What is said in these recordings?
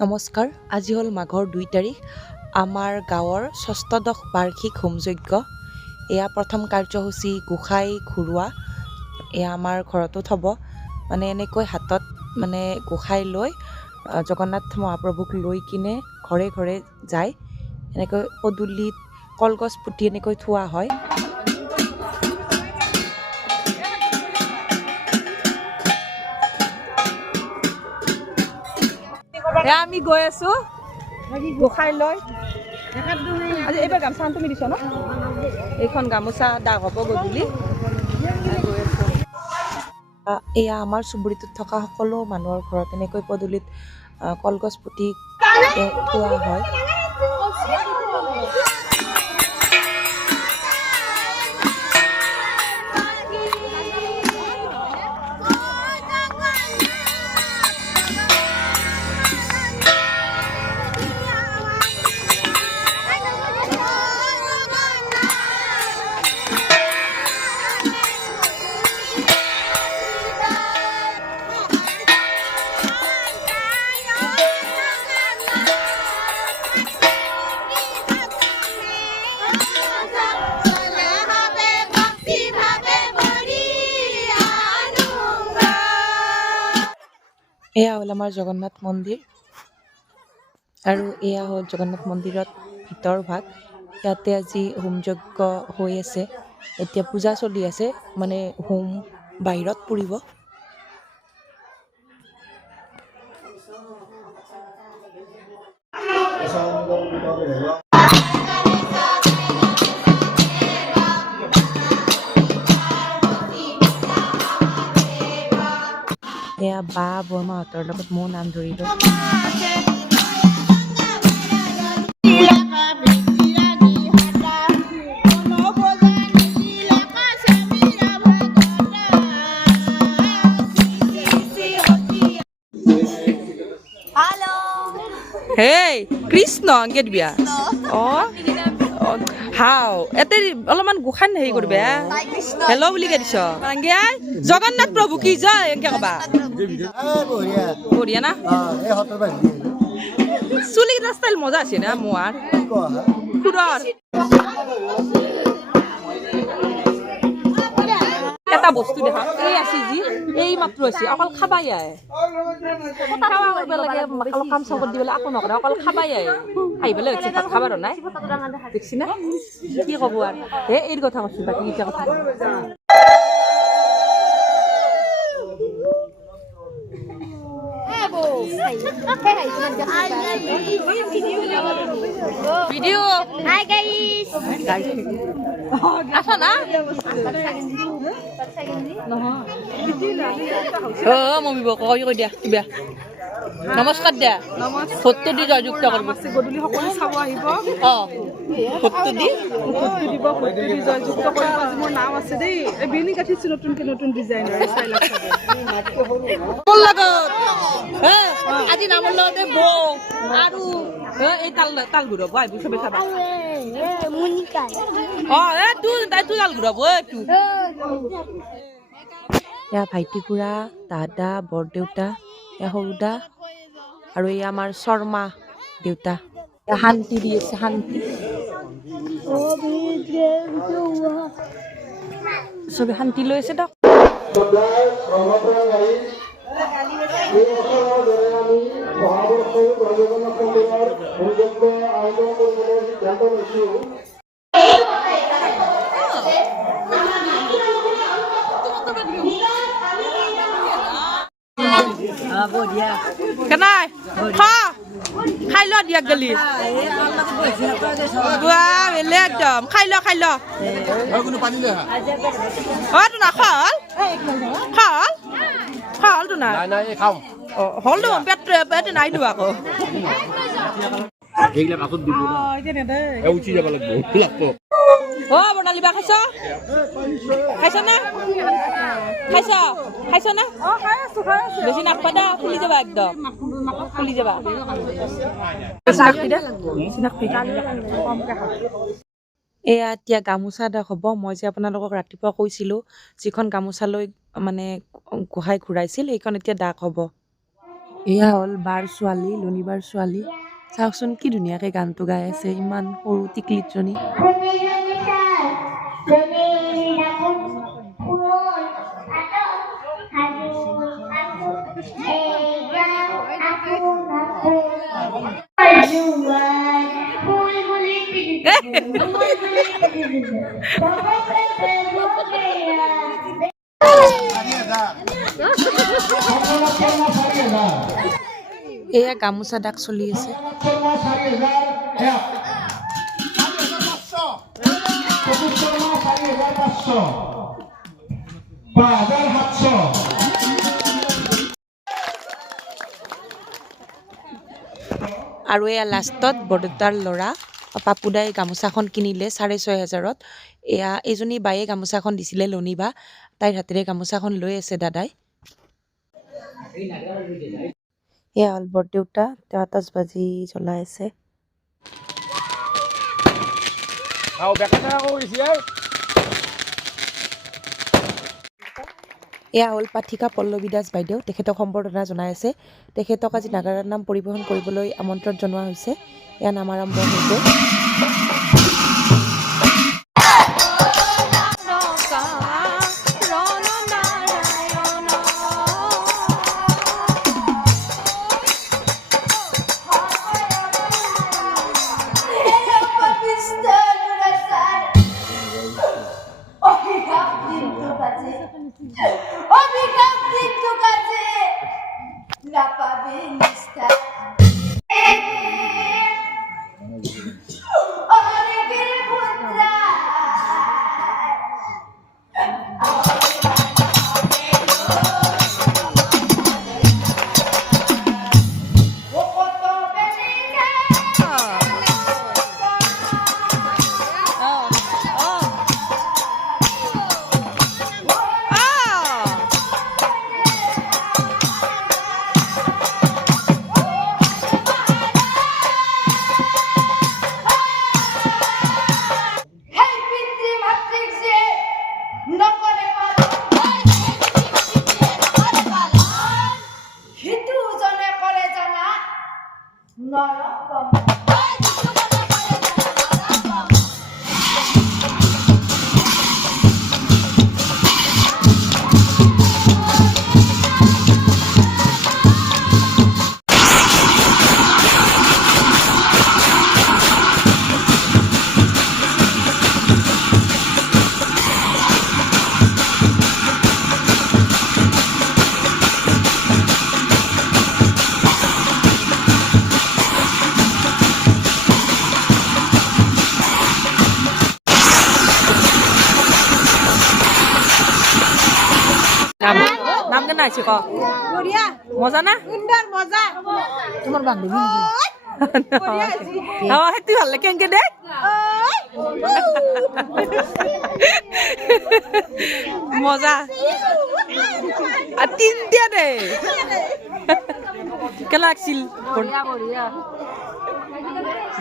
নমস্কাৰ, আজি হ'ল মাঘৰ 2 তাৰিখ। আমাৰ গাঁৱৰ ষষ্ঠদশ বাৰ্ষিক হোমযজ্ঞ। এয়া প্ৰথম কাৰ্যসূচী গোসাঁই ঘূৰোৱা। এয়া আমাৰ ঘৰতো থ'ব, মানে এনেকৈ হাতত মানে গোসাঁই লৈ জগন্নাথ মহাপ্ৰভুক লৈ কিনে ঘৰে ঘৰে যায়। এনেকৈ পদূলিত কলগছ পুতি এনেকৈ থোৱা হয়। এয়া আমি গৈ আছো গোসাঁই লৈ। আজি এইবাৰ গামোচা তুমি দিছ ন? এইখন গামোচা দাগ হ'ব গধূলি। গৈ আছো। এয়া আমাৰ চুবুৰীটোত থকা সকলো মানুহৰ ঘৰত এনেকৈ পদূলিত কলগছ পুতি থোৱা হয়। এয়া হ'ল আমাৰ জগন্নাথ মন্দিৰ, আৰু এয়া হ'ল জগন্নাথ মন্দিৰত ভিতৰ ভাগ। ইয়াতে আজি হোমযজ্ঞ হৈ আছে। এতিয়া পূজা চলি আছে, মানে হোম বাহিৰত পুৰিব। এয়া বা বৰমাহঁতৰ লগত ময়ো নাম ধৰিলোঁ। হেই কৃষ্ণ গেট বিয়া হাও এতে অলপমান গোসাঁই হেৰি কৰিবা। হেল্ল' বুলি কে দিছ জগন্নাথ প্ৰভু কি জয় এনেকে কবা। বঢ়িয়া না চুলি কেইটা ষ্টাইল মজা আছে না মোৰ খুৰৰ। এটা বস্তু দেখা এই আছে যি এই মাত্ৰ আছে অকল খাবাই আহে। খাৱা কৰিব লাগে কাম চাকত দিবলৈ একো নকৰে, অকল খাবাই আহে। আহিবলৈ হৈছে ভাত খাবাৰ নাই দেখছি না কি ক'ব আৰু এই কথা কৈছো বাকী কেইটা কথা। ভিডিও হাই গাইস আসা না মমি কৈ দিয়া কিবা নমস্কাৰ দিয়া ফটো দি জয়যুক্ত কৰিব গধূলি সকলো চাব আহিব। ফটো দি দিব, ফটো দি জয়যুক্ত কৰিব। আজি মোৰ নাম আছে দেই, বেনি কাঠিছো নতুনকে নতুন ডিজাইনৰ ষ্টাইল আছে মোৰ লগত। আজি নামৰ লগতে বৌ আৰু এই তাল ঘূৰাব আহিব চবে চাবা। তাল ঘূৰাব এয়া ভাইটি খুৰা, দাদা, বৰদেউতা, এয়া সৰুদা, আৰু এয়া আমাৰ শৰ্মা দেউতা। শান্তি দি আছে শান্তি। চবে শান্তি লৈ আছে দক। কেনাই খাই ল দিয়াক গেলি বেলে একদম খাই ল তো না খল তো না হল তো পেট নাই দিও আকৌ বৰ্ণালী বা খাইছ না বেছি নাখবা ফুলি যাবা একদম ফুলি যাবা। এয়া এতিয়া গামোচা দাগ হ'ব। মই যে আপোনালোকক ৰাতিপুৱা কৈছিলোঁ যিখন গামোচা লৈ মানে গোসাঁই ঘূৰাইছিল সেইখন এতিয়া দাগ হ'ব। এয়া হ'ল বাৰ ছোৱালী, লুনিবাৰ ছোৱালী। চাওকচোন কি ধুনীয়াকৈ গানটো গাই আছে, ইমান সৰু টিকলিজনী। এয়া গামোচা দাগ চলি আছে। আৰু এয়া লাষ্টত বৰদেউতাৰ ল'ৰা পাপুদাই গামোচাখন কিনিলে 6,500ত। এয়া এইজনী বায়ে গামোচাখন দিছিলে লনিবা, তাইৰ হাতেৰে গামোচাখন লৈ আছে দাদাই। এয়া হ'ল বৰদেউতা, তেওঁ আতচবাজি জ্বলাই আছে। এয়া হ'ল পাঠিকা পল্লৱী দাস বাইদেউ, তেখেতক সম্বৰ্ধনা জনাই আছে। তেখেতক আজি নাগাৰাৰ নাম পৰিৱেশন কৰিবলৈ আমন্ত্ৰণ জনোৱা হৈছে। এয়া নাম আৰম্ভ হৈছে। নাম কেন আছে ক মজা না মজা তোমার বান্ধবী তুই ভাল লাগে কেনকে দে মজা আর তিন দিয়া দে কে লাগছিল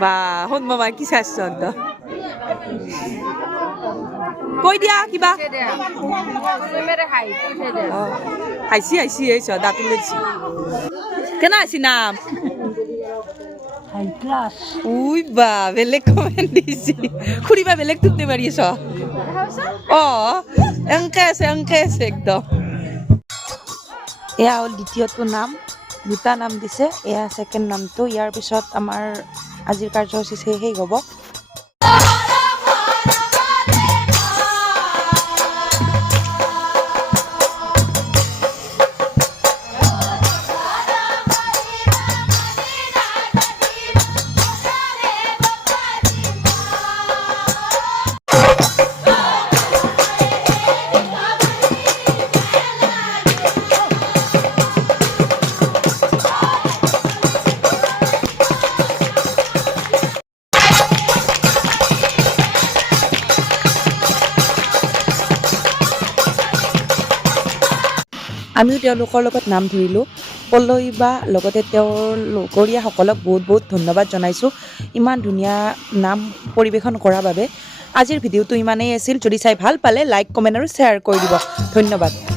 বা হন মামা কি চাইছ একদম কৈ দিয়া কিবা হাইছি হাইছি এইছ দাঁত লেছি কেনা আছি নাম উই বা বেলেগ কমেন্ট দিছি খুড়িবা বেলেগ তুলতে পারিছ এংকে আছে একদম এয়া হ'ল দ্বিতীয়টো নাম দুটা নাম দিছে এয়া সেকেন্ড নামটো ইয়াৰ পিছত আমাৰ আজিৰ কাৰ্যসূচী শেষ হ'ব আমিও তেওঁলোকৰ লগত নাম ধৰিলোঁ পল্লৱী বা লগতে তেওঁৰ লগৰীয়াসকলক বহুত বহুত ধন্যবাদ জনাইছোঁ ইমান ধুনীয়া নাম পৰিৱেশন কৰাৰ বাবে আজিৰ ভিডিঅ'টো ইমানেই আছিল যদি চাই ভাল পালে লাইক কমেণ্ট আৰু শ্বেয়াৰ কৰি দিব ধন্যবাদ